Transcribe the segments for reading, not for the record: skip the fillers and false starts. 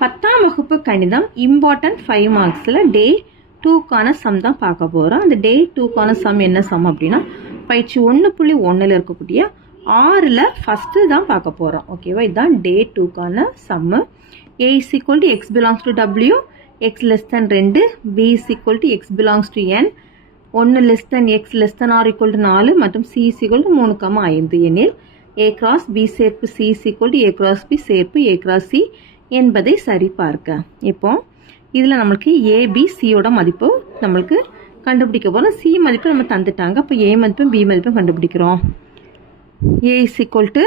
10ஆம் வகுப்பு கணிதம் இம்பார்ட்டன்ட் 5 மார்க்ஸில் டே 2க்கான சம் தான் பார்க்க போகிறோம். அந்த டே 2க்கான சம் என்ன சம் அப்படின்னா பயிற்சி 1.1 இருக்கக்கூடிய 6ல் ஃபஸ்ட்டு தான் பார்க்க போகிறோம். ஓகேவா, இதுதான் டே 2க்கான சம்மு. A is equal to x belongs to W, x less than 2, B is equal to x belongs to N, 1 less than x less than or equal to 4 மற்றும் C is equal to 3,5 எனில் A cross B சேர்ப்பு C is equal to A cross B சேர்ப்பு A cross C என்பதை சரி பார்க்க. இப்போ இதில் நம்மளுக்கு ABCயோட மதிப்பு நம்மளுக்கு கண்டுபிடிக்க போகிறோம். C மதிப்பு நம்ம தந்துட்டாங்க. அப்போ A மதிப்பும் B மதிப்பும் கண்டுபிடிக்கிறோம். A is equal to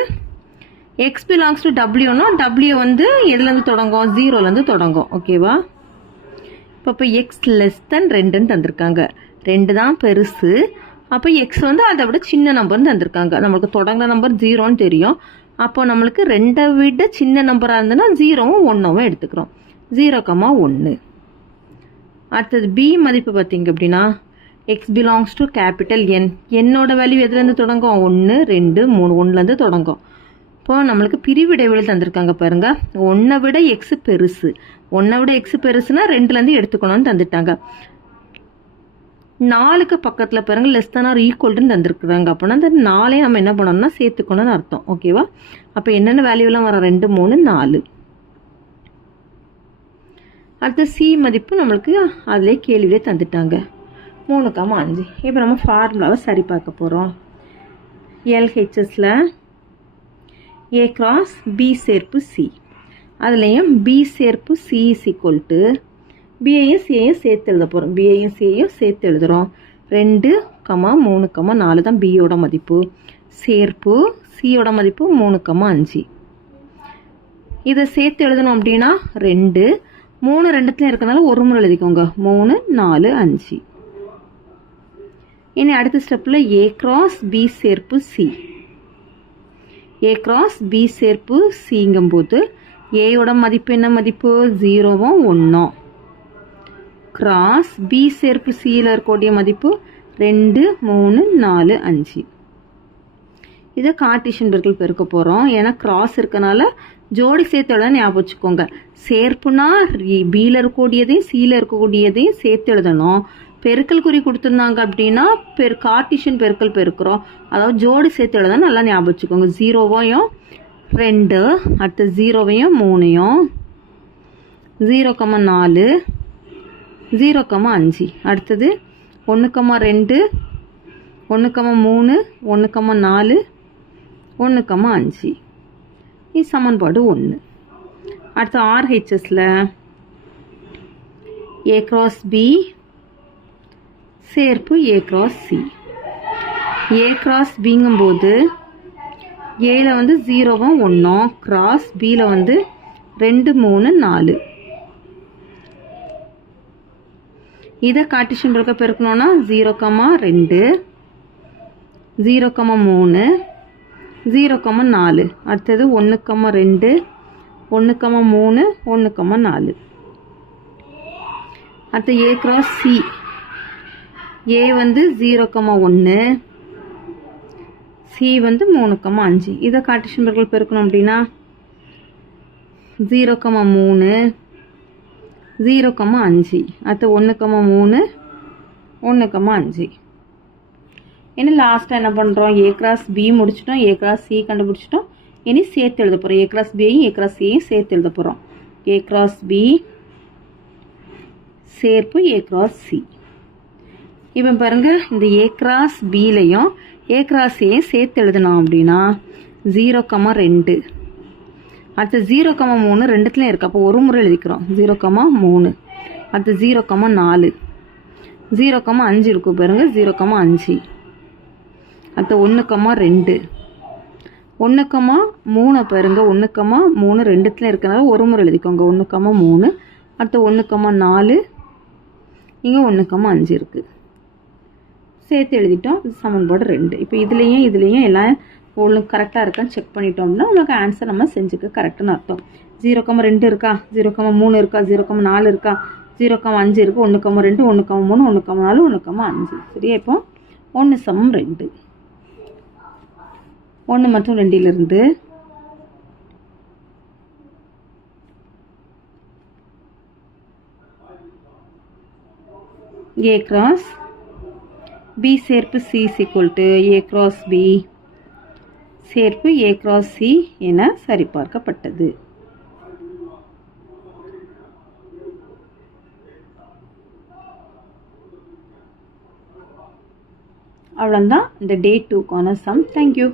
x belongs to Wனா W வந்து எதுலேருந்து தொடங்கும், 0லேருந்து தொடங்கும். ஓகேவா, இப்போ x லெஸ் தென் 2ன்னு தந்திருக்காங்க. 2 தான் பெருசு. அப்போ எக்ஸ் வந்து அதை விட சின்ன நம்பர்னு தந்திருக்காங்க. நம்மளுக்கு தொடங்கின நம்பர் 0ன்னு தெரியும். அப்போ நம்மளுக்கு 2ஐ விட சின்ன நம்பராக இருந்ததுன்னா 0வும் 1வும் எடுத்துக்கிறோம். 0,1. அடுத்தது பி மதிப்பு பார்த்தீங்க அப்படின்னா எக்ஸ் பிலாங்ஸ் டு கேபிட்டல் என். என்னோட வேல்யூ எதுலேருந்து தொடங்கும், 1, 2, 3, 1லேருந்து தொடங்கும். இப்போ நம்மளுக்கு பிரிவு இடைவெளி தந்திருக்காங்க பாருங்க. 1ஐ விட எக்ஸ் பெருசு. 1ஐ விட எக்ஸ் பெருசுன்னா 2லேருந்து எடுத்துக்கணும்னு தந்துட்டாங்க. 4க்கு பக்கத்தில் பாருங்க லெஸ் தன் ஆர் ஈக்குவல்ட்டுன்னு தந்துருக்குறாங்க. அப்படின்னா அந்த 4ஐ நம்ம என்ன பண்ணணும்னா சேர்த்துக்கணும்னு அர்த்தம். ஓகேவா, அப்போ என்னென்ன வேல்யூலாம் வர 2, 3, 4. அடுத்து சி மதிப்பு நம்மளுக்கு அதிலே கேள்வியிலே தந்துட்டாங்க 3,5. இப்போ நம்ம ஃபார்முலாவை சரி பார்க்க போகிறோம். எல்ஹெச்எஸில் ஏ கிராஸ் பி சேர்ப்பு சி, அதுலேயும் பி சேர்ப்பு சி இஸ் ஈக்குவல் டு பிஐயும் சியையும் சேர்த்து எழுத போகிறோம். பிஐயும் சியையும் சேர்த்து எழுதுகிறோம். 2, 3, 4 தான் பியோட மதிப்பு. சேர்ப்பு சியோட மதிப்பு 3,5. இதை சேர்த்து எழுதணும் அப்படின்னா 2, 3 2த்துல இருக்கனால ஒரு முறை எழுதிக்கோங்க. 3, 4, 5. இனி அடுத்த ஸ்டெப்பில் ஏ கிராஸ் பி சேர்ப்பு சி. ஏ கிராஸ் பி சேர்ப்பு சிங்கும்போது ஏயோட மதிப்பு என்ன மதிப்பு, 0வும் 1ம். கிராஸ் பி சேர்ப்பு சியில் இருக்கக்கூடிய மதிப்பு 2, 3, 4, 5. இதை கார்ட்டீசியன் பெருக்கல் பெருக்க போகிறோம். ஏன்னா கிராஸ் இருக்கனால ஜோடி சேர்த்து எழுத ஞாபகம் வச்சுக்கோங்க. சேர்ப்புனா பியில் இருக்கக்கூடியதையும் சியில் இருக்கக்கூடியதையும் சேர்த்து எழுதணும். பெருக்கல் குறி கொடுத்துருந்தாங்க அப்படின்னா கார்ட்டீசியன் பெருக்கல் பெருக்கிறோம். அதாவது ஜோடி சேர்த்து எழுத நல்லா ஞாபகம் வச்சுக்கோங்க. 0வையும் 2, அடுத்து 0வையும் 3யும், 0,4, 0,5. அடுத்தது 1,2, 1,3, 1,4, 1,5. இது சமன்பாடு 1. அடுத்து ஆர்ஹெச்எஸில் ஏ கிராஸ் பி சேர்ப்பு A cross C. A cross பிங்கும்போது ஏல வந்து 0வும் 1ம், கிராஸ் பியில் வந்து 2, 3, 4. இதை கார்ட்டீசியன் பெருக்க பெருக்கணும்னா 0,2, 0,3, 0,4. அடுத்தது 1,2, 1,3, 1,4. அடுத்து ஏ கிராஸ் சி. ஏ வந்து 0,1, சி வந்து 3,5. இதை கார்ட்டீசியன் பெருக்கல் பெருக்கணும் அப்படின்னா 0,3, 0,5. அடுத்து 1,3, 1,5. இனி லாஸ்ட்டாக என்ன பண்ணுறோம், ஏ கிராஸ் பி முடிச்சிட்டோம், ஏ கிராஸ் சி கண்டுபிடிச்சிட்டோம். இனி சேர்த்து எழுத போகிறோம். ஏ கிராஸ் பியையும் ஏ கிராஸ் சியையும் சேர்த்து எழுத போகிறோம். ஏ கிராஸ் பி சேர்ப்பு ஏ கிராஸ் சி. இப்போ பாருங்க, இந்த ஏ கிராஸ் பிலையும் ஏ கிராஸ் சியையும் சேர்த்து எழுதணும் அப்படின்னா 0,2. அடுத்து 0,3 2த்துலையும் இருக்குது. அப்போ ஒரு முறை எழுதிக்கிறோம். 0,3. அடுத்து 0,4, 0,5 இருக்கும் பாருங்க. 0,5. அடுத்து 1,2, 1,3 பாருங்க. 1,3 2த்துலையும் இருக்கனால ஒரு முறை எழுதிக்கோங்க. 1,3. அடுத்து 1,4, இங்கே 1,5 இருக்குது. சேர்த்து எழுதிட்டோம். சமன்பாடு 2. இப்போ இதுலேயும் எல்லாம் உங்களுக்கு கரெக்டாக இருக்கான்னு செக் பண்ணிட்டோம்னா உங்களுக்கு ஆன்சர் நம்ம செஞ்சுக்க கரெக்டுன்னு அர்த்தம். 0,2 இருக்கா, 0,3 இருக்கா, 0,4 இருக்கா, 0,5 இருக்குது, 1,2, 1,3, 1,4, 1,5. சரியா, இப்போ 1 = 2. 1 மற்றும் 2லிருந்து A cross B சேர்ப்பு C is equal to A cross B சேர்ப்பு A cross C என சரிபார்க்கப்பட்டது. அவ்வளவுதான் இந்த டே 2க்கான சம். தேங்க்யூ.